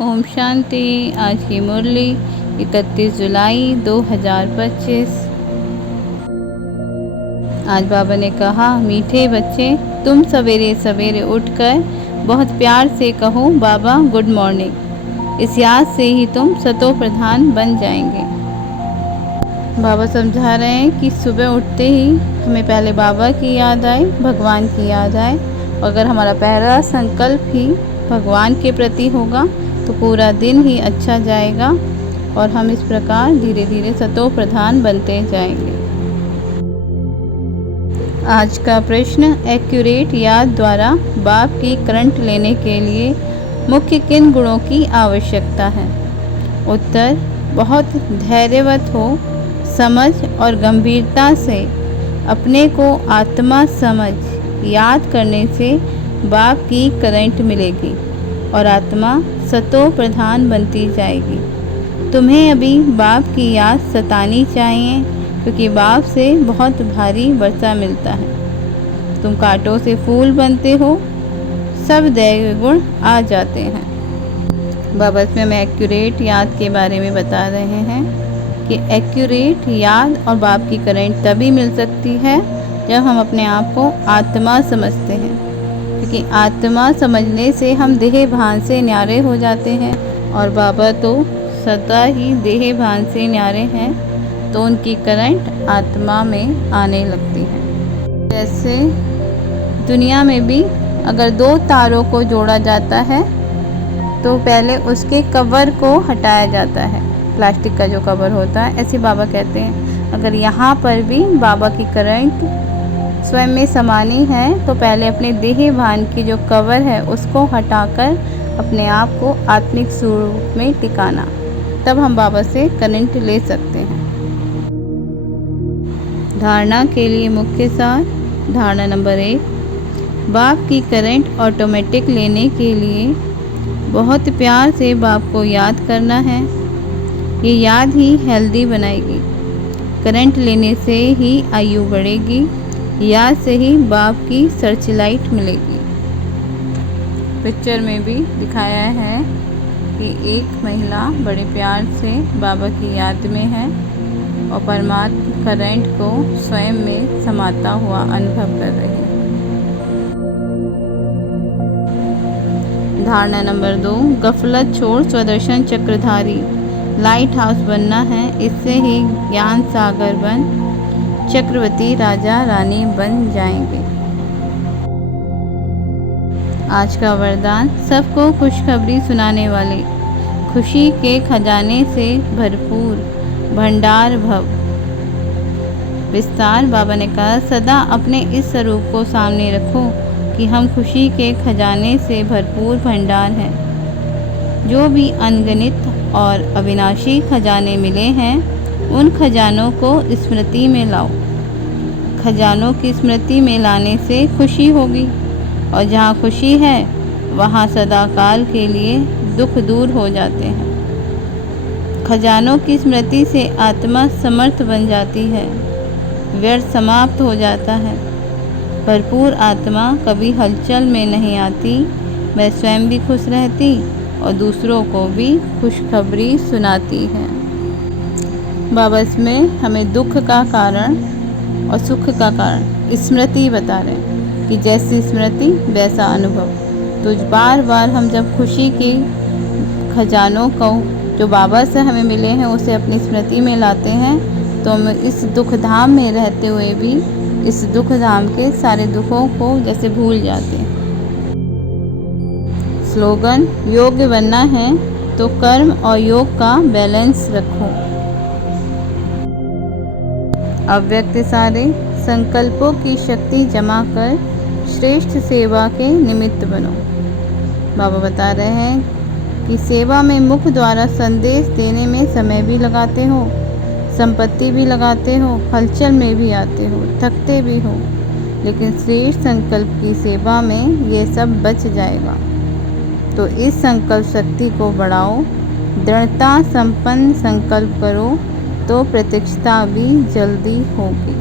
ओम शांति। आज की मुरली 31 जुलाई 2025। आज बाबा ने कहा, मीठे बच्चे, तुम सवेरे सवेरे उठकर बहुत प्यार से कहो बाबा गुड मॉर्निंग। इस याद से ही तुम सतो प्रधान बन जाएंगे। बाबा समझा रहे हैं कि सुबह उठते ही हमें पहले बाबा की याद आए, भगवान की याद आए। अगर हमारा पहला संकल्प ही भगवान के प्रति होगा तो पूरा दिन ही अच्छा जाएगा और हम इस प्रकार धीरे धीरे सतो प्रधान बनते जाएंगे। आज का प्रश्न, एक्यूरेट याद द्वारा बाप की करंट लेने के लिए मुख्य किन गुणों की आवश्यकता है? उत्तर, बहुत धैर्यवत हो, समझ और गंभीरता से अपने को आत्मा समझ याद करने से बाप की करंट मिलेगी और आत्मा सतो प्रधान बनती जाएगी। तुम्हें अभी बाप की याद सतानी चाहिए क्योंकि बाप से बहुत भारी वर्षा मिलता है। तुम कांटों से फूल बनते हो, सब दैव गुण आ जाते हैं। बाबा इसमें हमें एक्यूरेट याद के बारे में बता रहे हैं कि एक्यूरेट याद और बाप की करंट तभी मिल सकती है जब हम अपने आप को आत्मा समझते हैं, क्योंकि आत्मा समझने से हम देह भान से न्यारे हो जाते हैं और बाबा तो सदा ही देह भान से न्यारे हैं, तो उनकी करंट आत्मा में आने लगती है। जैसे दुनिया में भी अगर दो तारों को जोड़ा जाता है तो पहले उसके कवर को हटाया जाता है, प्लास्टिक का जो कवर होता है। ऐसे बाबा कहते हैं अगर यहाँ पर भी बाबा की करंट स्वयं में समानी है तो पहले अपने देह भान की जो कवर है उसको हटाकर अपने आप को आत्मिक स्वरूप में टिकाना, तब हम बाबा से करंट ले सकते हैं। धारणा के लिए मुख्य सार। धारणा नंबर 1, बाप की करंट ऑटोमेटिक लेने के लिए बहुत प्यार से बाप को याद करना है। ये याद ही हेल्दी बनाएगी। करंट लेने से ही आयु बढ़ेगी, याद से ही बाप की सर्च लाइट मिलेगी। पिक्चर में भी दिखाया है कि एक महिला बड़े प्यार से बाबा की याद में है और परमात्मा करंट को स्वयं में समाता हुआ अनुभव कर रही है। धारणा नंबर 2, गफलत छोड़ स्वदर्शन चक्रधारी लाइट हाउस बनना है। इससे ही ज्ञान सागर बन चक्रवर्ती राजा रानी बन जाएंगे। आज का वरदान, सबको खुशखबरी सुनाने वाले, खुशी के खजाने से भरपूर भंडार भव। विस्तार। बाबा ने कहा, सदा अपने इस स्वरूप को सामने रखो कि हम खुशी के खजाने से भरपूर भंडार हैं। जो भी अनगिनत और अविनाशी खजाने मिले हैं उन खजानों को स्मृति में लाओ। खजानों की स्मृति में लाने से खुशी होगी और जहाँ खुशी है वहाँ सदाकाल के लिए दुख दूर हो जाते हैं। खजानों की स्मृति से आत्मा समर्थ बन जाती है, व्यर्थ समाप्त हो जाता है। भरपूर आत्मा कभी हलचल में नहीं आती, वह स्वयं भी खुश रहती और दूसरों को भी खुशखबरी सुनाती है। बाबा इसमें हमें दुख का कारण और सुख का कारण स्मृति बता रहे हैं कि जैसी स्मृति वैसा अनुभव। तो बार बार हम जब खुशी के खजानों को जो बाबा से हमें मिले हैं उसे अपनी स्मृति में लाते हैं तो हम इस दुख धाम में रहते हुए भी इस दुख धाम के सारे दुखों को जैसे भूल जाते हैं। स्लोगन, योग्य बनना है तो कर्म और योग का बैलेंस रखो। अव्यक्त सारे संकल्पों की शक्ति जमा कर श्रेष्ठ सेवा के निमित्त बनो। बाबा बता रहे हैं कि सेवा में मुख द्वारा संदेश देने में समय भी लगाते हो, संपत्ति भी लगाते हो, हलचल में भी आते हो, थकते भी हो, लेकिन श्रेष्ठ संकल्प की सेवा में ये सब बच जाएगा। तो इस संकल्प शक्ति को बढ़ाओ, दृढ़ता संपन्न संकल्प करो तो प्रत्यक्षता भी जल्दी होगी।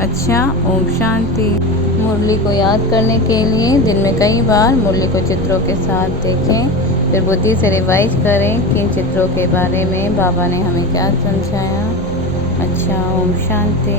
अच्छा, ओम शांति। मुरली को याद करने के लिए दिन में कई बार मुरली को चित्रों के साथ देखें। फिर बुद्धि से रिवाइज करें कि इन चित्रों के बारे में बाबा ने हमें क्या समझाया। अच्छा, ओम शांति।